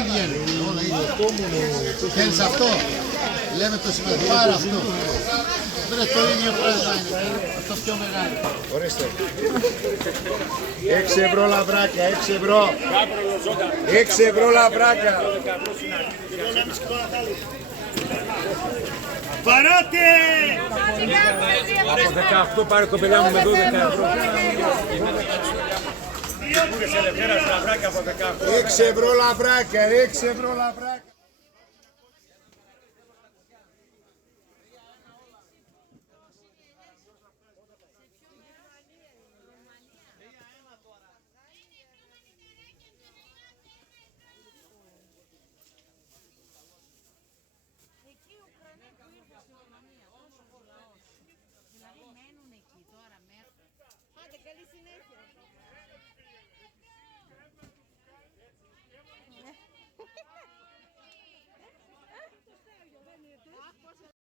ίδια είναι. Όλα ίδια. Θέλεις αυτό. Λέμε το σημαντικό. Πάρα αυτό. Βρε το ίδιο πράγμα είναι. Αυτό πιο μεγάλο. Ορίστε. 6 ευρώ λαβράκια, 6 ευρώ. 6 ευρώ λαβράκια. Παράτε! Από 18 πάρε το πελά μου με 12 ευρώ. 6 ευρώ λαβράκια, 6 ευρώ λαβράκια. Εκεί ο Ουκρανοί που ήρθε στη Ρουμανία, τόσο πολλός. Δηλαδή μένουν εκεί τώρα μέχρι. Άντε, καλή συνέχεια.